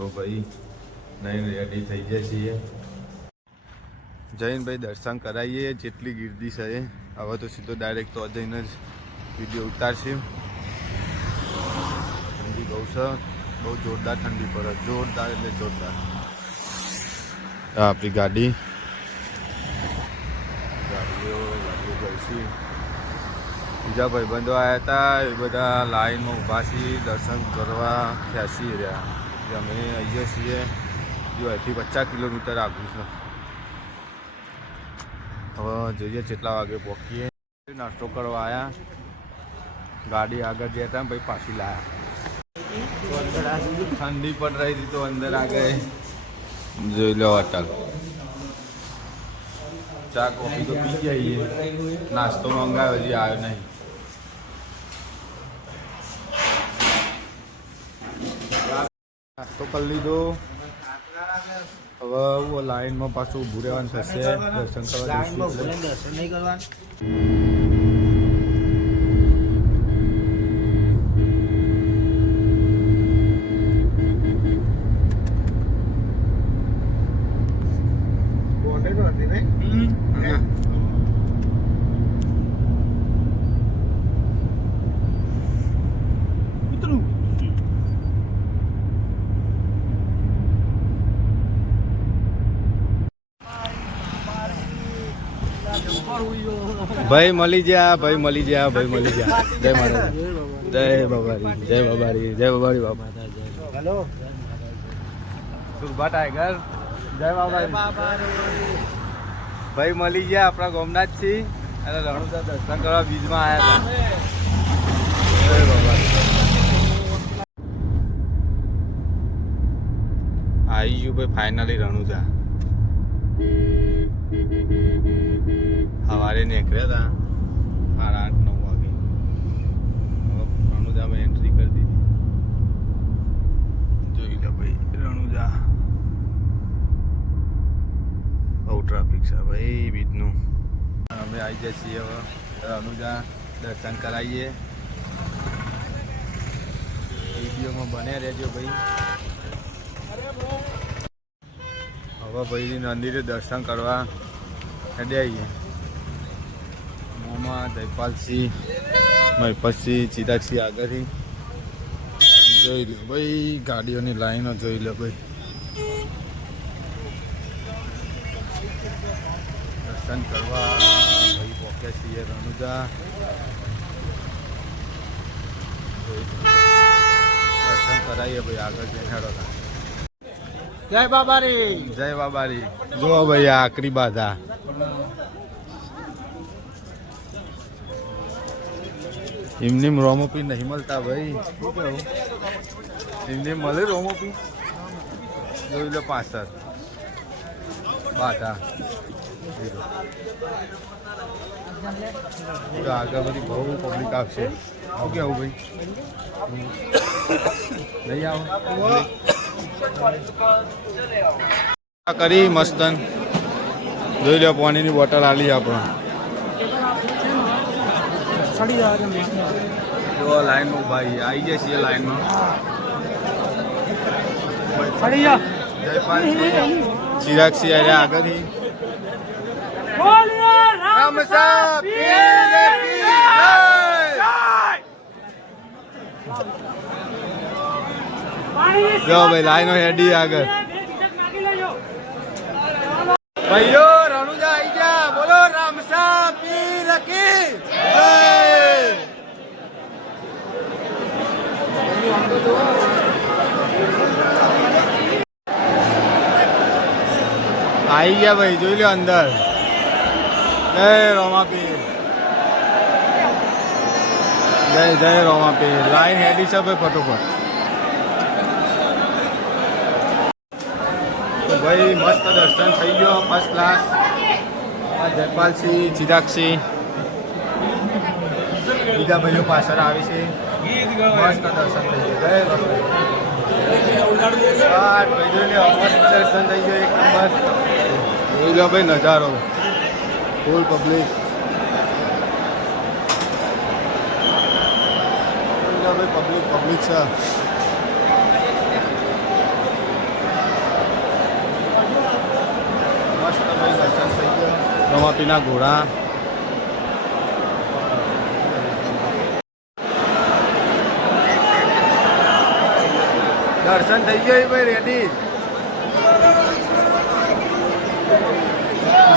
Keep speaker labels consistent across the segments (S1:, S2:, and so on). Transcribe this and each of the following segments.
S1: તો ભાઈ નહીં રેડી થઈ જાય છીએ. જઈને ભાઈ દર્શન કરાવીએ જેટલી ગીર્દી છે હવે તો સીધો ડાયરેક્ટ તો જઈને જ વીડિયો ઉતારશે. ઠંડી બહુ છે. બહુ જોરદાર ઠંડી પડે જોરદાર એટલે જોરદાર. આપણી ગાડી. ગાડીઓ ગાડીઓ જઈશી. બીજા ભાઈબંધો આવ્યા હતા. એ બધા લાઈનમાં ઊભા છીએ. દર્શન કરવા ખેંચી રહ્યા. કે અમે આવીએ છીએ. જો અહીંથી પચાસ કિલોમીટર આગળ છે હવે જોઈએ કેટલા વાગે પહોંચીએ નાસ્તો કરવા આવ્યા ગાડી આગળ ગયા હતા પછી પાછી લાયા. ઠંડી પણ રહી હતી તો અંદર આગળ જોઈ લો હોટલ ચા, કોફી તો પી જઈએ નાસ્તો મંગાવ્યો, હજી આવ્યો નહીં. નાસ્તો કરી લીધો. હવે હું લાઈનમાં પાછું ઊભું રહેવાનું થશે. દર્શન કરવા
S2: નહીં કરવાનું.
S1: ભાઈ મળી જા ભાઈ મળી જા ભાઈ મળી જા જય માતા જય બાબારી જય બાબારી જય બાબારી બાબા.
S2: હેલો.
S1: સુરભા ટાઈગર જય બાબારી. ભાઈ મળી ગયા આપણા ગોમનાથ છીએ. અને રણુદા દર્શન કરવા બીજમાં આવ્યા હતા. જય બાબારી. આવી ગયું ભાઈ ફાઇનલી રણુજા. સવારે નીકળ્યા હતા. સાડા આઠ, નવ વાગે. હવે રણુજામાં એન્ટ્રી કરી દીધી. જોઈ લે ભાઈ, રણુજા. બહુ ટ્રાફિક છે ભાઈ બીજનું અમે આવી જઈએ છીએ હવે રણુજા દર્શન કરાવીએ. વિડીયોમાં બન્યા રહેજો ભાઈ. હવે ભાઈ મંદિરે દર્શન કરવા આવીએ મોમાં જયપાલસિંહ મહિપતસિંહ, ચિરાગસિંહ આગળથી. જોઈ લો ભાઈ, ગાડીઓની લાઈનો જોઈ લો ભાઈ. દર્શન કરવા ભાઈ પોકે છીએ રણુજા. દર્શન કરાવીએ ભાઈ આગળ જઈને.
S2: જય બાબારી.
S1: જય બાબારી. જો ભાઈ આ આકરી બાધા. એમની રોમોપી નહીં મળતા ભાઈ. શું કહું? એમને મળે રોમોપી જોઈ લો પાછળ. બાધા. તો આગળ બધી બહુ પબ્લિક આવશે. શું કેવું ભાઈ? લઈ આવો. કરી મસ્તન. જોઈ લો પાણીની બોટલ આલી આપણે. જો લાઈનમાં ભાઈ આવી જાય છે લાઈનમાં. જયપાલસિંહ ચિરાગસિંહ આગળ રામ સાહેબ પીર કી જય! જો ભાઈ, લાઈનો હેડી આગળ. ભાઈઓ, રણુજા આઈ જા બોલો રામસા પીર કી આઈ ગયા ભાઈ, જોઈ લો અંદર. જય રોમા પીર. જય જય રોમા પીર. લાઈન હેડી છે ભાઈ, ફટોફટ. ભાઈ, મસ્ત દર્શન થઈ ગયો ફર્સ્ટ ક્લાસ જયપાલસિંહ, ચિરાગસિંહ. બીજા ભાઈઓ પાછળ આવે છે. મસ્ત દર્શન થઈ ગયો. મસ્ત દર્શન થઈ ગયો એક નંબર જોઈ નજારો. ફૂલ પબ્લિક પબ્લિક પબ્લિક છે. ભાઈ પીના થઈ ગયો રમાપીના ઘોડા. દર્શન થઈ ગયો ભાઈ રેડી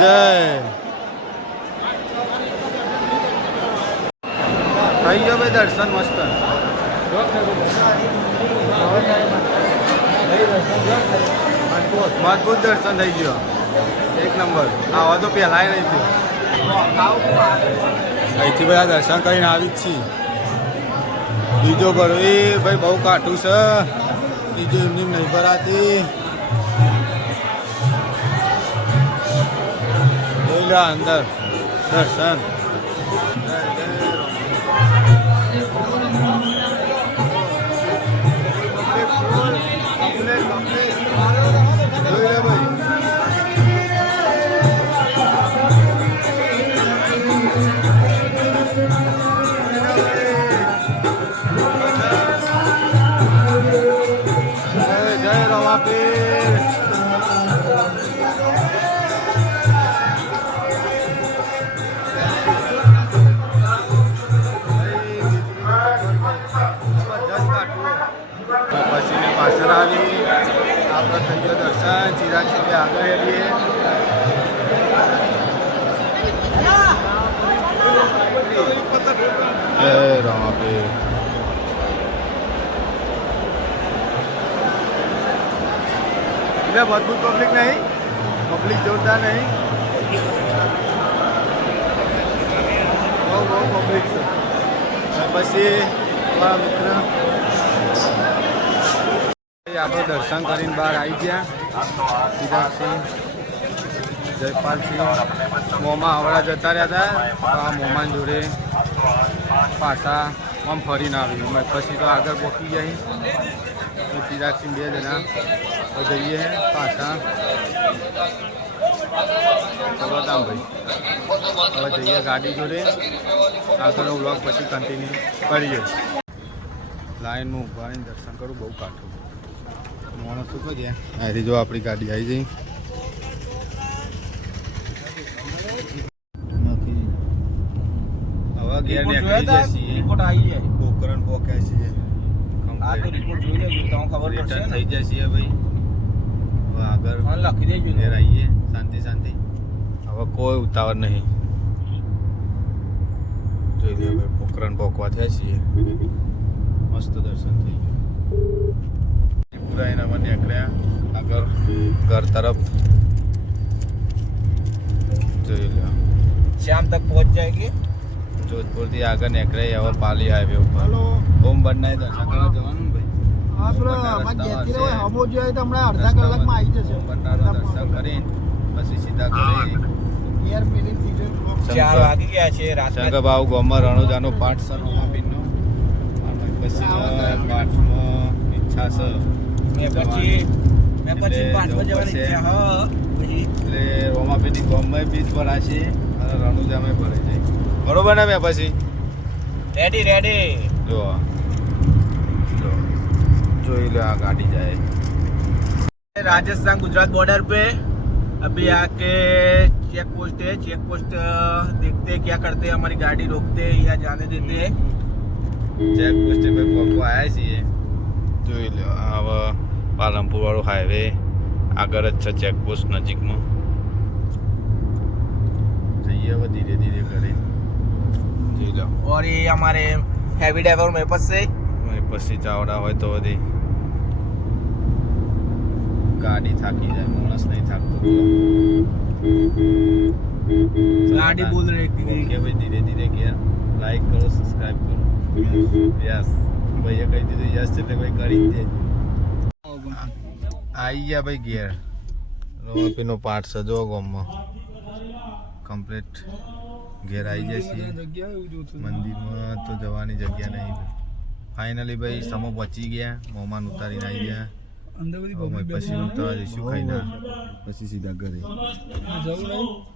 S1: જય. થઈ ગયો ભાઈ દર્શન મસ્ત. મજબૂત દર્શન થઈ ગયો. એક નંબર. આવા તો પહેલાંય નહીં થયું અહીંથી બધા દર્શન કરીને આવી જ છીએ. બીજો ભરવી ભાઈ બહુ કાઠું છે. બીજું એમની નહીં ભરાતી. અંદર, દર્શન. પાછળ આવી આપણે થઈ ગયો દર્શન ચિરાગ સુધી આગળ હેરીએ એટલે મજબૂત પબ્લિક નહીં પબ્લિક જોરદાર નહીં. બહુ બહુ પબ્લિક છે. પછી મારા મિત્ર આપણે દર્શન કરીને બહાર આવી ગયા. સિદ્ધાર્થસિંહ જયપાલસિંહ, મોમાં હવડા જતા રહ્યા હતા. તો મોમાન જોડે પાછા આમ ફરીને આવ્યું પછી તો આગળ પહોંચી જાય ચિરાગસિંહ બે જણા જઈએ પાછા. ચલો ભાઈ. હવે જઈએ ગાડી જોડે. આગળનો વ્લોગ પછી કન્ટિન્યુ કરીએ. લાઈનમાં ઊભા દર્શન કરું, બહુ કાઠું. માણસો તો ગયા અહીંથી જો આપણી ગાડી આવી જઈ હવે ઘેર નીકળી
S2: રિપોર્ટ આવી જાય.
S1: છીએ
S2: આ તો રિપોર્ટ જોઈ લેજો તમને ખબર પડશે
S1: થઈ જશે ભાઈ. હવે આગળ
S2: લખી દેજો.
S1: ઘેર આવીએ શાંતિ શાંતિ. હવે કોઈ ઉતાવળ નહીં. જોઈ લે ભાઈ પોકરણ પોકવા થયા છીએ. મસ્ત દર્શન થઈ ગયું. પૂરા એનામાં નીકળ્યા. આગળ ઘર તરફ. જોઈ લો
S2: શામ તક પહોંચ જાયગી
S1: જોધપુરથી આગળ નીકળે હવે પાલી હાઈવે ઉપર.
S3: હલો.
S1: ઓમ બંને દર્શન કરવા જવાનું ભાઈ. પછી સીધા ઘરે.
S3: ઘેર પેલી સીધો જ block.
S2: ચાર વાગી ગયા છે રાતના
S1: શંકરબાબુ ગોમર રણુજાનો પાઠ સર ઉમાબીનનો અને પછી પાઠમાં ઈચ્છા છે.
S2: મેં પછી મેં પછી
S1: એટલે
S2: પાંચમાં
S1: જવું
S2: જવાની
S1: પડશે.
S2: ઈચ્છા હા પછી
S1: એટલે રોમાબીની ગોમમાં બીજ ભરાશે અને રણુજામાં ભરાઈ જાય બરોબર ને મેં પછી
S2: રેડી રેડી
S1: જો આ. જો જોઈ લો આ ગાડી જાય
S2: राजस्थान गुजरात बॉर्डर पे अभी आके चेक पोस्ट है चेक पोस्ट देखते हैं क्या करते हैं हमारी गाड़ी रोकते हैं या जाने देते हैं
S1: ચેક પોસ્ટે पे પહોંચવા આવ્યા છીએ જોઈ લો આ હવે પાલનપુર વાળો હાઈવે આગળ જ છે ચેક પોસ્ટ નજીકમાં જઈએ હવે ધીરે ધીરે કરે જોઈ લો
S2: और ये हमारे हैवी ड्राइवर मेरे पास से
S1: અને પછી ચાવડા હોય તો બધી ગાડી થાકી જાય માણસ નહીં થાકતો
S2: गाड़ी बोल रही
S1: ઓકે
S2: है
S1: ભાઈ ધીરે ધીરે ગયા લાઈક કરો સબસ્ક્રાઇબ કરો યસ ભાઈએ કહી દીધું યસ એટલે ભાઈ કરી જ દેજો આવી ગયા ભાઈ ઘેર. રોપીનો પાર્ટ સજો ગામમાં. કમ્પ્લીટ ઘેર આવી જાય છીએ
S3: જોતું
S1: મંદિરમાં તો જવાની જગ્યા નહીં ફાઇનલી ભાઈ સમો પહોંચી ગયા મોમાન ઉતારીને આવી ગયા.
S3: અંદર બધી
S1: પછી ઉતારવા જઈશું ખાઈને. પછી સીધા ઘરે.
S3: જવું નહીં.